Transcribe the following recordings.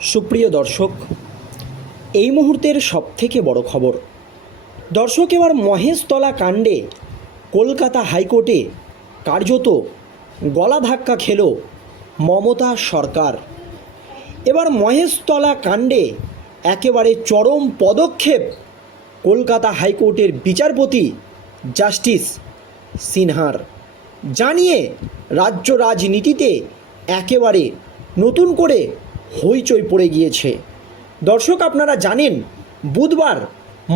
সুপ্রিয় দর্শক, এই মুহূর্তের সবথেকে বড় খবর। দর্শক, এবার মহেশতলা কাণ্ডে কলকাতা হাইকোর্টে কার্যত গলা ধাক্কা খেল মমতা সরকার। এবার মহেশতলা কাণ্ডে একেবারে চরম পদক্ষেপ কলকাতা হাইকোর্টের বিচারপতি জাস্টিস সিনহার। জানিয়ে রাজ্য রাজনীতিতে একেবারে নতুন করে হইচই পড়ে গিয়েছে। দর্শক, আপনারা জানেন বুধবার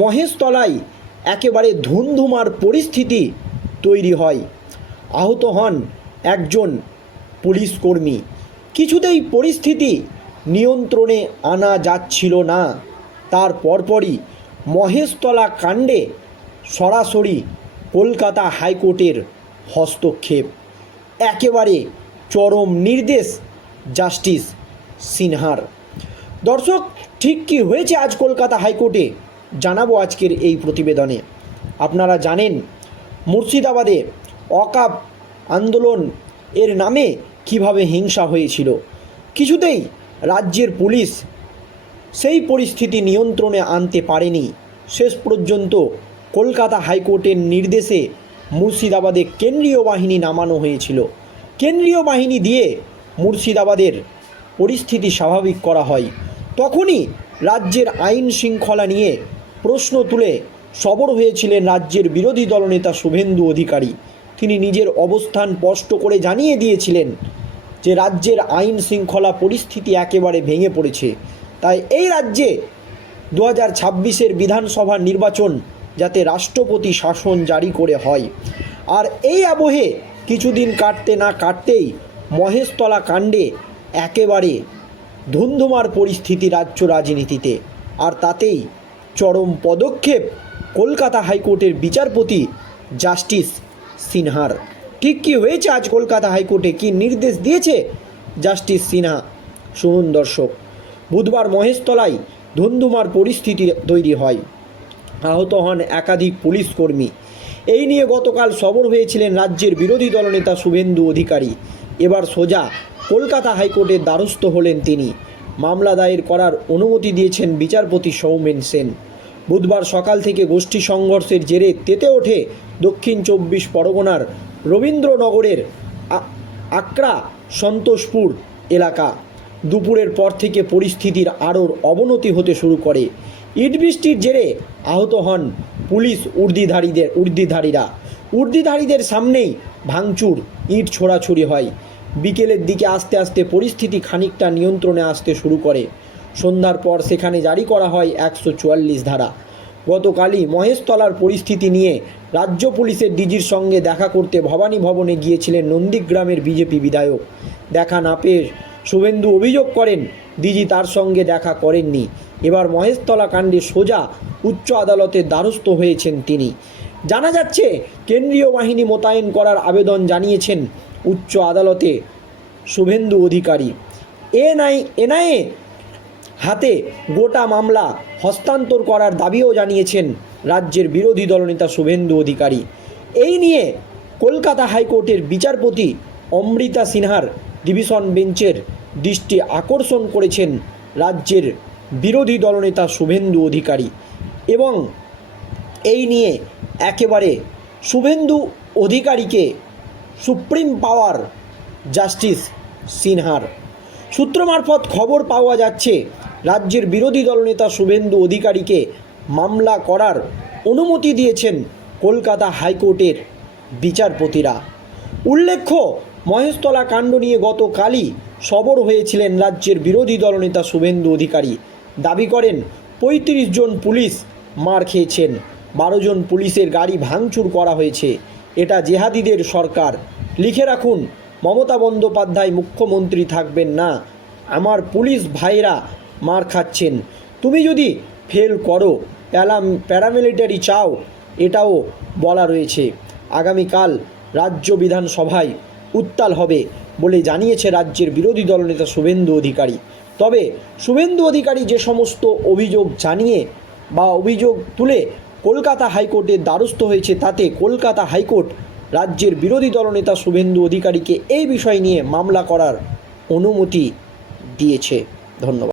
মহেশতলায় একেবারে ধুন্ধুমার পরিস্থিতি তৈরি হয়। আহত হন একজন পুলিশ কর্মী। কিছুতেই পরিস্থিতি নিয়ন্ত্রণে আনা যাচ্ছিল না। তার পরপরই মহেশতলা কাণ্ডে সরাসরি কলকাতা হাইকোর্টের হস্তক্ষেপ। একেবারে চরম নির্দেশ জাস্টিস সিনহার। দর্শক, ঠিক কী হয়েছে আজ কলকাতা হাইকোর্টে জানাবো আজকের এই প্রতিবেদনে। আপনারা জানেন মুর্শিদাবাদে ওয়াকফ আন্দোলন এর নামে কিভাবে হিংসা হয়েছিল। কিছুতেই রাজ্যের পুলিশ সেই পরিস্থিতি নিয়ন্ত্রণে আনতে পারেনি। শেষ পর্যন্ত কলকাতা হাইকোর্টের নির্দেশে মুর্শিদাবাদে কেন্দ্রীয় বাহিনী নামানো হয়েছিল। কেন্দ্রীয় বাহিনী দিয়ে মুর্শিদাবাদের পরিস্থিতি স্বাভাবিক করা হয়। তখনই রাজ্যের আইন শৃঙ্খলা নিয়ে প্রশ্ন তুলে সরব হয়েছিলেন রাজ্যের বিরোধী দলনেতা শুভেন্দু অধিকারী। তিনি নিজের অবস্থান স্পষ্ট করে জানিয়ে দিয়েছিলেন যে রাজ্যের আইন শৃঙ্খলা পরিস্থিতি একেবারে ভেঙে পড়েছে। তাই এই রাজ্যে 2026-এর বিধানসভা নির্বাচন যাতে রাষ্ট্রপতি শাসন জারি করে হয়। আর এই আবহে কিছুদিন কাটতে না কাটতেই মহেশতলা কাণ্ডে একেবারে ধুন্ধুমার পরিস্থিতি রাজ্য রাজনীতিতে। আর তাতেই চরম পদক্ষেপ কলকাতা হাইকোর্টের বিচারপতি জাস্টিস সিনহার। ঠিক কী হয়েছে আজ কলকাতা হাইকোর্টে, কী নির্দেশ দিয়েছে জাস্টিস সিনহা, শুনুন দর্শক। বুধবার মহেশতলায় ধুন্ধুমার পরিস্থিতি তৈরি হয়। আহত হন একাধিক পুলিশ কর্মী। এই নিয়ে গতকাল সরব হয়েছিলেন রাজ্যের বিরোধী দলনেতা শুভেন্দু অধিকারী। এবার সোজা কলকাতা হাইকোর্টের দ্বারস্থ হলেন তিনি। মামলা দায়ের করার অনুমতি দিয়েছেন বিচারপতি সৌমেন সেন। বুধবার সকাল থেকে গোষ্ঠী সংঘর্ষের জেরে তেতে ওঠে দক্ষিণ 24 পরগনার রবীন্দ্রনগরের আকরা সন্তোষপুর এলাকা। দুপুরের পর থেকে পরিস্থিতির আরও অবনতি হতে শুরু করে। ইট বৃষ্টির জেরে আহত হন পুলিশ উর্দিধারীদের সামনেই ভাঙচুর, ইট ছোড়াছুড়ি হয়। বিকেলের দিকে আস্তে আস্তে পরিস্থিতি খানিকটা নিয়ন্ত্রণে আসতে শুরু করে। সন্ধ্যার পর সেখানে জারি করা হয় 144 ধারা। গতকালই মহেশতলার পরিস্থিতি নিয়ে রাজ্য পুলিশের ডিজির সঙ্গে দেখা করতে ভবানী ভবনে গিয়েছিলেন নন্দীগ্রামের বিজেপি বিধায়ক। দেখা না পেয়ে শুভেন্দু অভিযোগ করেন ডিজি তার সঙ্গে দেখা করেননি। এবার মহেশতলা কাণ্ডে সোজা উচ্চ আদালতের দ্বারস্থ হয়েছেন তিনি। জানা যাচ্ছে কেন্দ্রীয় বাহিনী মোতায়েন করার আবেদন জানিয়েছেন উচ্চ আদালতে শুভেন্দু অধিকারী। এনআইএ হাতে গোটা মামলা হস্তান্তর করার দাবিও জানিয়েছেন রাজ্যের বিরোধী দলনেতা শুভেন্দু অধিকারী। এই নিয়ে কলকাতা হাইকোর্টের বিচারপতি অমৃতা সিনহার ডিভিশন বেঞ্চের দৃষ্টি আকর্ষণ করেছেন রাজ্যের বিরোধী দলনেতা শুভেন্দু অধিকারী। এবং এই নিয়ে একেবারে শুভেন্দু অধিকারীকে সুপ্রিম পাওয়ার জাস্টিস সিনহার। সূত্র মারফত খবর পাওয়া যাচ্ছে রাজ্যের বিরোধী দলনেতা শুভেন্দু অধিকারীকে মামলা করার অনুমতি দিয়েছেন কলকাতা হাইকোর্টের বিচারপতিরা। উল্লেখ্য, মহেশতলা কাণ্ড নিয়ে গতকালই সরব হয়েছিলেন রাজ্যের বিরোধী দলনেতা শুভেন্দু অধিকারী। দাবি করেন 35 জন পুলিশ মার খেয়েছেন, 12 জন পুলিশের গাড়ি ভাঙচুর করা হয়েছে। এটা জেহাদিদের সরকার। লিখে রাখুন, মমতা বন্দ্যোপাধ্যায় মুখ্যমন্ত্রী থাকবেন না, আমার পুলিশ ভাইরা মার খাচ্ছেন। তুমি যদি ফেল করো, প্যারামিলিটারি চাও, এটাও বলা রয়েছে। আগামীকাল রাজ্য বিধানসভায় উত্তাল হবে বলে জানিয়েছে রাজ্যের বিরোধী দলনেতা শুভেন্দু অধিকারী। তবে শুভেন্দু অধিকারী যে সমস্ত অভিযোগ জানিয়ে বা অভিযোগ তুলে কলকাতা হাইকোর্টের দ্বারস্থ হয়েছে, তাতে কলকাতা হাইকোর্ট রাজ্যের বিরোধী দলনেতা শুভেন্দু অধিকারীকে এই বিষয় নিয়ে মামলা করার অনুমতি দিয়েছে। ধন্যবাদ।